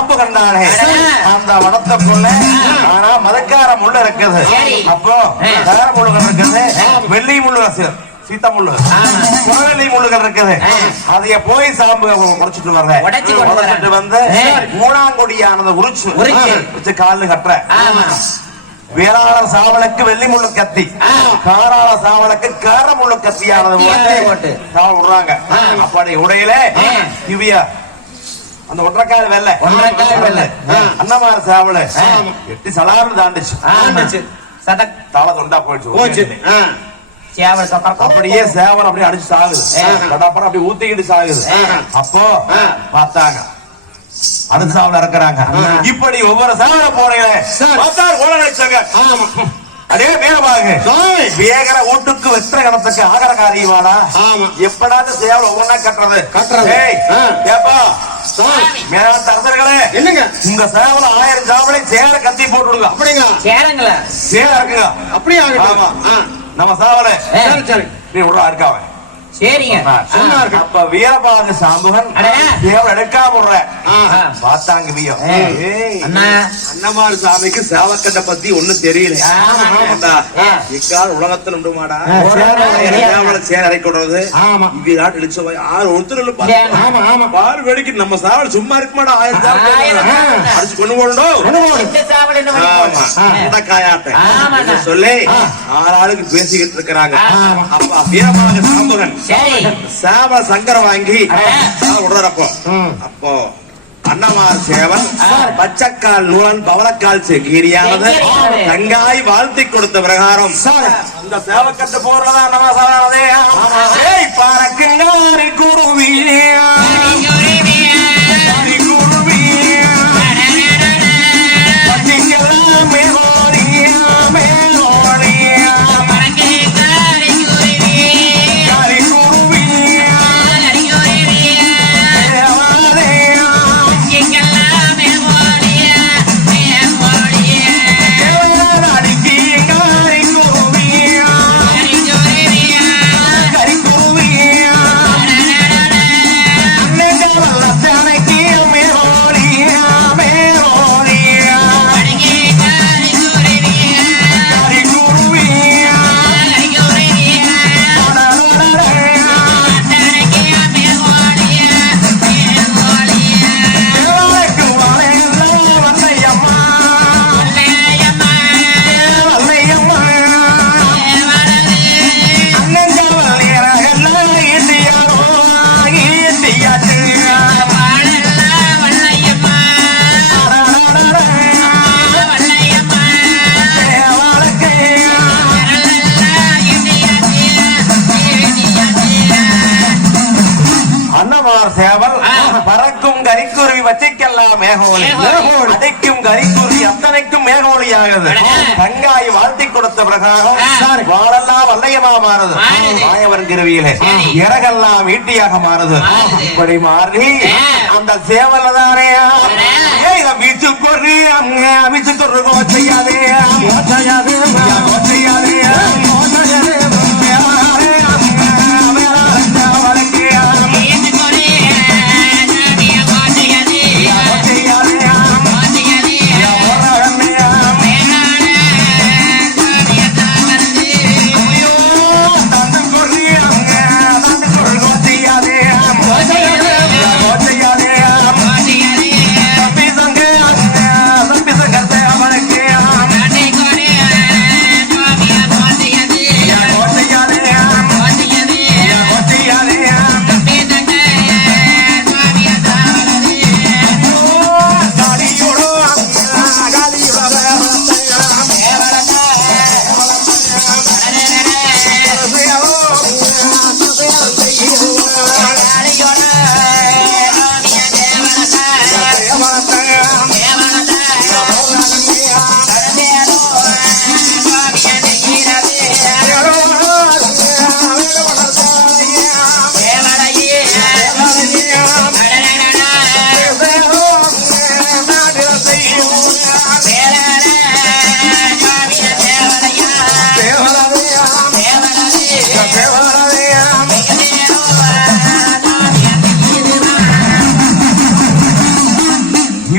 பாம்பு கண்டானே அந்த வனத்துக்குள்ள ஆனா மதக்கார முள்ள இருக்குது. அப்போ கார முள்ளுகள் இருக்குது, வெள்ளி முள்ளு, சீத்த முள்ளு, புறவெள்ளி முள்ளுகள் இருக்குது. அதைய போய் சாம்பு உடைச்சிட்டு வர்றேன். உடைச்சிட்டு வந்து மூணாங்கொடியானது உரிச்சு காலு கட்டுற. வேளாள சாவலுக்கு வெள்ளி முள்ளு கத்தி, காராள சாவலுக்கு கார முள்ளு கத்தியானது போட்டு விடுறாங்க. அப்படி உடையில இவியா அந்த ஒற்றைக்கால் வெள்ளை அண்ணமார் சாவல எட்டு சலாறு தாண்டிச்சு. தலை தொண்டா போயிடுச்சு. அப்படியே சேவல் அப்படியே அடிச்சு சாகுது. அப்படி ஊத்திக்கிட்டு சாகுது. அப்போ பார்த்தாங்க அடுத்த சாவல இருக்கிறாங்க. இப்படி ஒவ்வொரு சாவல போறீங்களே அதே வேகமாக வேகர வீட்டுக்கு வெற்ற கணத்துக்கு ஆகர காரியமாடா. எப்படாது சேவல் ஒவ்வொன்னா கட்டுறது. அரசர்களே என்னங்க உங்க சேவல 1000 சாவலை சேர கத்தி போட்டு விடுங்க. அப்படிங்க சேரங்கள சேர இருக்குங்க. அப்படியே நம்ம சாவல நீ விடுறா இருக்காவ. சரிங்க அப்ப வீரபாக சாம்புகன் சேவல் எடுக்காம விடுற பார்த்தாங்க. அண்ணமார் சாமிக்கு சேவக்கட்டை பத்தி ஒண்ணும் தெரியல. உலகத்தில் உண்டுமாடா சேர அரைக்கிறது பாரு வேடிக்கை நம்ம சாவல் சும்மா இருக்குமாடா. 1000 அடிச்சு கொண்டு போடணும் சொல்லி 6 ஆளுக்கு பேசிக்கிட்டு இருக்கிறாங்க. அப்ப வீரபாக சாம்புகன் சேவ சங்கர வாங்கி விடுறப்போ அப்போ அண்ணமார் சேவன் பச்சைக்கால் நூலன் பவளக்கால் கீரியானது தங்காய் வாழ்த்தி கொடுத்த பிரகாரம் அந்த சேவக்கட்டு போடுறதா அண்ணமா சாதே பறக்குங்காரி குருவியே பறக்கும் கரிக்குருவி வச்சிக்கெல்லாம் மேகோலி அடைக்கும் கரிக்குருவி அத்தனைக்கும் மேகோலியாகிறது. தங்காய் வாழ்த்தி கொடுத்த பிரகாரம் வாழெல்லாம் வல்லையமா மாறுது. மாயவன் கிருவியிலே இறகெல்லாம் ஈட்டியாக மாறுது. இப்படி மாறி அந்த சேவல தானே வீச்சு கொரு வீச்சு கொரு செய்யாதே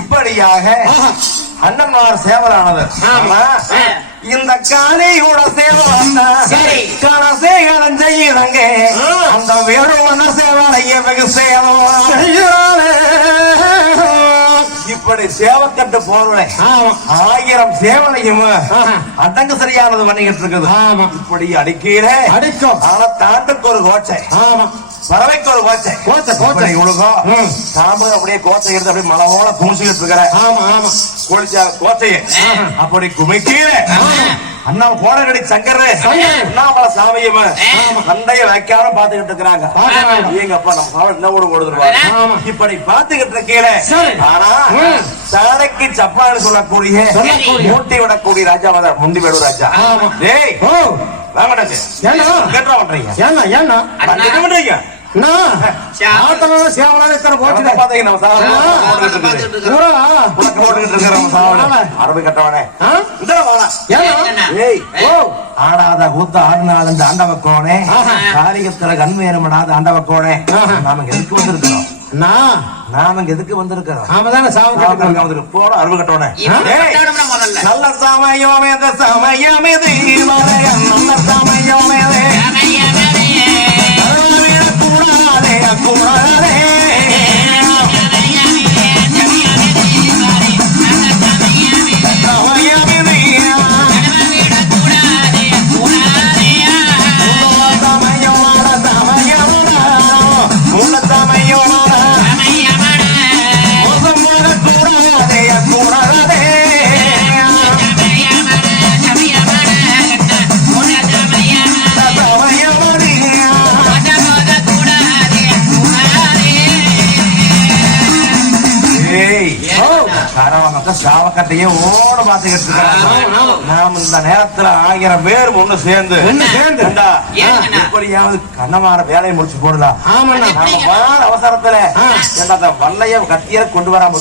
இப்படியாக அண்ணன்மார் சேவலானது. இந்த காலையோட சேவலம் செய்யுதங்க அந்த வேறுவன சேவலைய வெகு சேவம் இப்படி சேவக்கட்டு போர்வனை 1000 சேவலையும் அடங்கு சரியானது பண்ணிக்கிட்டு இருக்குது. இப்படி அடிக்கீர அடிக்கும். ஆனா தாண்டுக்கு ஒரு கோச்சை, பறவைக்கு ஒரு கோச்சை, கோச்சை இவ்வளவு சாம்பு அப்படியே கோச்சை எடுத்து அப்படியே மலை போல குமிச்சுக்கிட்டு இருக்கிற கோழிச்சா கோச்சையை அப்படி குமிக்கீர அண்ணா போனடி சங்கர் அண்ணாமலை சாமியும் சண்டைய வைக்காம பாத்துக்கிட்டு இருக்கிறாங்க. எங்க அப்பா நம்ம என்ன ஊடு ஓடுதுருவாங்க. இப்படி பாத்துக்கிட்டு இருக்கீங்க. ஆனா சாலைக்கு சப்பான்னு சொல்லக்கூடிய மூட்டி விடக்கூடிய ராஜா வந்தார். முண்டி வேடு ராஜா. டேய் வாங்கடாங்க. கேட்டா பண்றீங்க? ஏன்னா ஏன்னா என்ன பண்றீங்க? அரபு கட்டவனே ஆடாத கூத்த ஆடினாள் இந்த ஆண்டவக்கோனே காரியத்துல கண்மையனமடாத ஆண்டவக்கோனே நாம எதுக்கு வந்திருக்கிறோம்? நாம எதுக்கு வந்திருக்கிறோம்? போன அருவு கட்டவனே நல்ல சமயம் எந்த சமயம் இது நல்ல சமயம் சாவக்கட்டையே ஓட பாத்துக்கிட்டு நாம் இந்த நேரத்துல 1000 பேர் ஒண்ணு சேர்ந்து எப்படியாவது கண்ணமார வேலையை முடிச்சு போடலாம். அவசரத்துல வல்லைய கத்திய கொண்டு வராம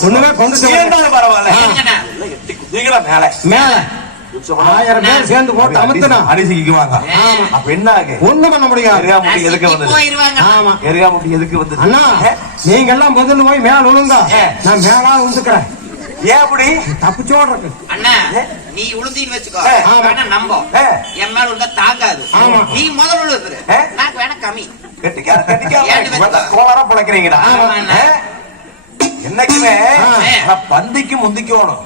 பரவாயில்ல மேல மேல 1000 பேர் சேர்ந்து போட்டு அமுத்தினா அரிசிக்குவாங்க. அப்ப என்ன ஒண்ணு பண்ண முடியாது. எதுக்கு வந்து எருகாமுட்டி எதுக்கு வந்து அண்ணா நீங்க எல்லாம் முதல்ல போய் மேல விழுங்க, நான் மேல விழுந்துக்கிறேன். ஏன் அப்படி தப்பிச்சோடு அண்ணா? நீ உளுந்தின்னு வச்சுக்கோ, நம்ப என் மேல உள்ள தாங்காது. நீ முதல் உழுதுரு, நான் வேணா கம்மி கோளாரா பிழைக்கிறீங்கடா. என்னைக்குமே பந்திக்கு முந்திக்கணும்,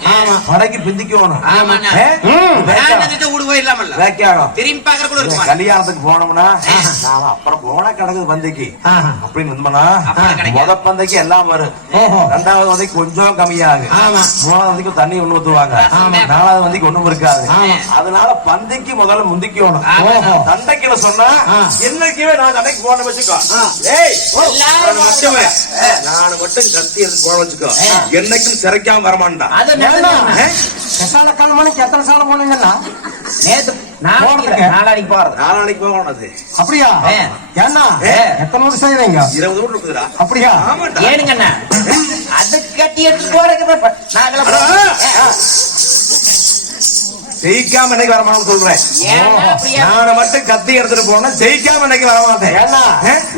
படைக்கு பிந்திக்கணும். கல்யாணத்துக்கு போனோம்னா நாம அப்புறம் போன கிடக்குது பந்திக்கு அப்படின்னு முத பந்தைக்கு எல்லாம் வரும், 2வது வந்தைக்கு கொஞ்சம் கம்மியாகு, 3வது வந்தைக்கு தண்ணி ஒண்ணு ஊத்துவாங்க, 4வது வந்தைக்கு ஒண்ணும் இருக்காது. அதனால பந்திக்கு முதல்ல முந்திக்கணும். தண்டைக்கு சொன்னா என்னைக்குமே நான் தண்டைக்கு போன வச்சுக்கோ, நான் மட்டும் கத்தி போன வச்சுக்கோ, என்னைக்கும் சிறைக்காம வரமாட்டா. எத்தனை சாலம் போனீங்கன்னா நாளானிக்கு போகணும். அப்படியா? ஏன்னா எத்தனை வருஷம் செய்வீங்க? 20 வீடு இருக்குதுடா. அப்படியா? ஏனுங்கண்ணா அது கட்டி எடுத்து போறதுக்கு ஜெயிக்காம இன்னைக்கு வரமாட்டேன்னு சொல்றேன். நான் மட்டும் கத்தி எடுத்துட்டு போனா ஜெயிக்காம இன்னைக்கு வரமாட்டேன். ஏன்னா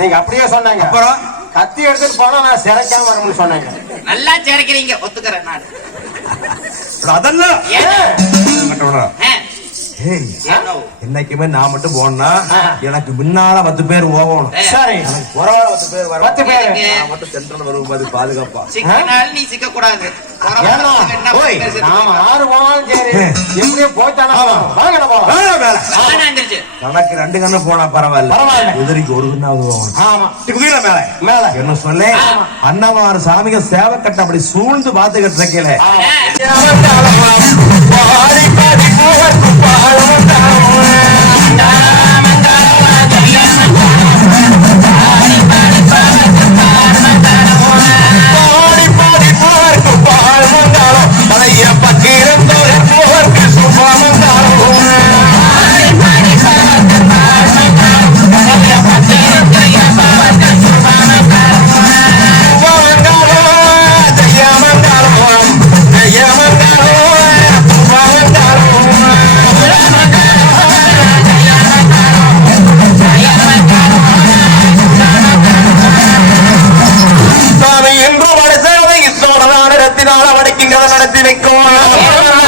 நீங்க அப்படியே சொன்னாங்க. அப்புறம் கத்தி எடுத்துட்டு போனா நான் சிறைக்காம வரணும்னு சொன்னேங்க. நல்லா சிறைக்கிறீங்க, ஒத்துக்கிறேன் நான். அதெல்லாம் என்னைக்குமே நான் மட்டும் போனா எனக்கு முன்னால 10 பேர் போகணும். சரி, புறவால 10 பேர் வரும். 10 பேர் நான் மட்டும் சென்டர்ல வரும்போது பாதுகாப்பா சிக்கனால நீ சிக்க கூடாது. நாம 6 போனாலும் சரி, எப்படியே போய்ட்டானா வாங்கடா போலாம். தனக்கு 2 கண்ணு போனா பரவாயில்ல, எதிரிக்கு 1 கண்ணாவது போகணும். ஆமா, குதிரை மேல மேல என்ன சொல்ல அண்ணாமார் சாமிக சேவக்கட்டை அப்படி சூழ்ந்து பாத்துக்கிட்டு இருக்கல. Yeah. செய்தால் அவனுக்கு இங்க நடத்தி வைக்கும்